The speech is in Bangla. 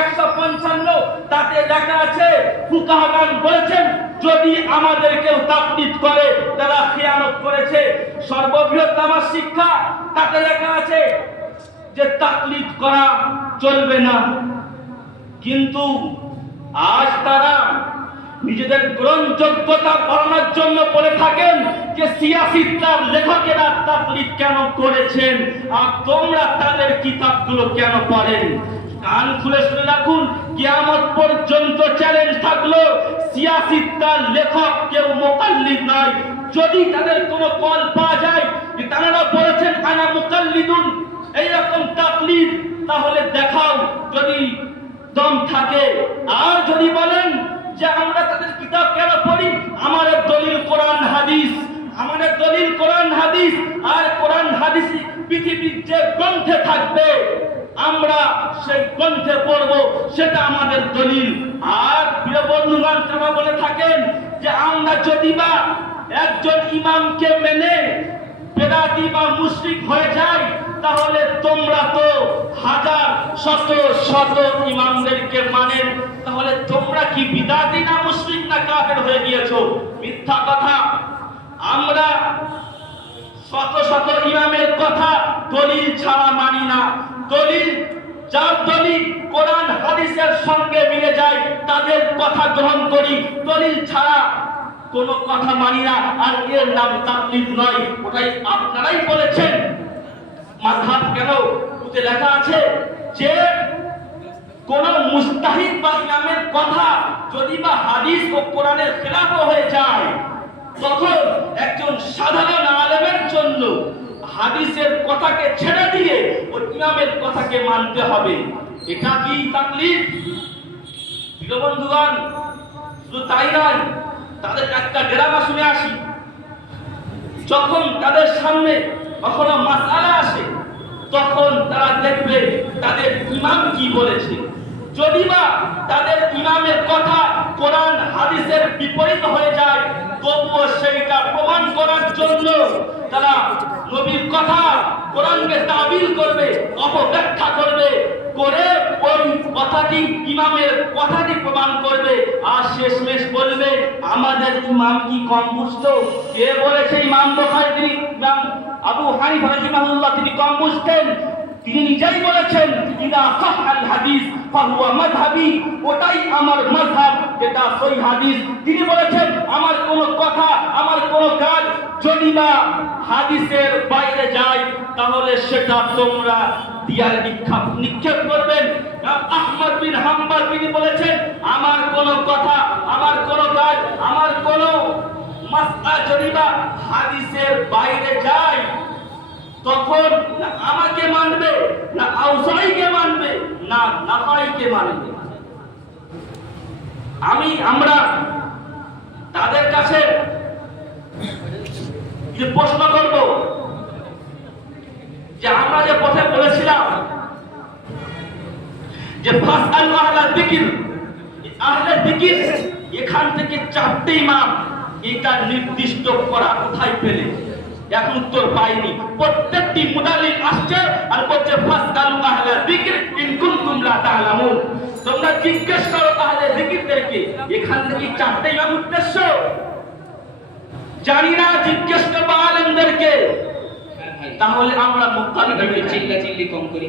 একশো পঞ্চান্ন, তাতে লেখা আছে, ফুকাহাগান বলেছেন, যদি আমাদের কেউ তাকলিদ করে, তারা খেয়ানত করেছে। সর্ববৃহৎ আমার শিক্ষা, তাতে লেখা আছে যে তাকলিদ করা চলবে না। কিন্তু আজ তারা নিজেদের গ্রহণযোগ্যতা বাড়ানোর জন্য বলে থাকেন যে সিয়াসি তার লেখকেরা তাকলিদ কেন করেছেন? আর তোমরা তাদের কিতাবগুলো কেন পড়েন? কান খুলে শুনে রাখুন, কিয়ামত পর্যন্ত চ্যালেঞ্জ থাকল, সিয়াসি তার লেখক কেউ মোকাল্লিদ নয়। যদি তাদের কোনো কল পাওয়া যায় যে তারা বলেছেন, আনা মুকাল্লিদুন এইরকম তাকলিদ, তাহলে দেখাও যদি দম থাকে। আর যদি বলেন যে আমরা তাদের কিতাব কেন পড়ি আমাদের দলিল কোরআন হাদিস আমাদের দলিল, কোরআন, হাদিস, আর কোরআন, হাদিস পৃথিবীর যে গ্রন্থে থাকবে, আমরা সেই গ্রন্থে পড়ব, সেটা আমাদের দলিল। আর বন্ধুগণ, তারা বলে থাকেন যে আমরা যদি বা একজন ইমামকে মেনে বেদাতি বা মুশরিক হয়ে যায় তাহলে তোমরা তো হাজার, শত শত ইমামদেরকে মানেন তাহলে তোমরা কি বিদাতি না মুশরিক না কাফের হয়ে গিয়েছো? মিথ্যা কথা আমরা শত শত ইমামের কথা দলিল ছাড়া মানি না। দলিল, যার দলিল কোরআন, হাদিসের সঙ্গে মিলে যায়, তাদের কথা গ্রহণ করি। দলিল ছাড়া কোনো কথা মানি না, আর এর নাম তাকলিদ নয়। ওটাই আপনারাই বলেছেন। মাযহাব কেন? ওতে লেখা আছে যে, কোন মুস্তাহিদ বা ইমামের কথা যদি বা হাদিস ও কোরআনের খেলাফ হয়ে যায় তখন একজন সাধারণ আলেমের জন্য হাদিসের কথাকে ছেড়ে দিয়ে ওই ইমামের কথাকে মানতে হবে? এটা কি বন্ধুগণ, শুধু তাই নয়, তাদের একটা ড্রামা শুনে আসি। যখন তাদের সামনে কখনো মাসালা আসে, তখন তারা দেখবে তাদের ইমাম কি বলেছে। যদি বা তাদের ইমামের কথা কোরআন, হাদিসের বিপরীত হয়ে যায়, তবুও সেইটা প্রমাণ করার জন্য তারা নবীর কথা কোরআনকে তাবিল করবে, অপব্যাখ্যা করবে, করে ওই কথাটি ইমামের কথাটি প্রমাণ করবে আর শেষমেশ বলবে, আমাদের ইমাম কি কম বুঝতো কে বলেছে ইমাম বোখারি? তিনি ইমাম আবু হানিফা রাহিমাহুল্লাহ, তিনি কম বুঝতেন তিনি নিজেই বলেছেন, ইদা হাদিস, ফাহুয়া মাযহাবি। ওটাই আমার মাযহাব এটা সহি হাদিস। তিনি বলেছেন, আমার কোন কথা, আমার কোন কাজ যদি না হাদিসের বাইরে যায়, তাহলে সেটা তোমরা দিয়ার নিক্ষেপ নিক্ষেপ করবেন। আহমদ বিন হাম্বল তিনি বলেছেন, আমার কোন কথা, আমার কোন কাজ, আমার কোন মাসলা যদি না হাদিসের বাইরে যায় তখন না আমাকে মানবে, না আউসাইকে মানবে, না নাফাইকে মানবে। আমি, আমরা তাদের কাছে যে প্রশ্ন করব, যে আমরা যে পথে বলেছিলাম যে ফাসআলু আহলা যিকির আহলে যিকির এখান থেকে চারটে ইমাম এটা নির্দিষ্ট করা কোথায় পেলে? এখন উত্তর পাইনি। প্রত্যেকটি মুদালিক আসছে আর বলছে ফাসআলু আহলা যিকির ইন কুনতুম লা তাআলামুন তোমরা জিজ্ঞেস করো তাহলে যিকিরদেরকে এখান থেকে চারটে ইমাম উদ্দেশ্য? জানি না জিজ্ঞেস করব আলেমদেরকে। তাহলে আমরা মুক্তালি চিল্লা চিল্লি কম করি।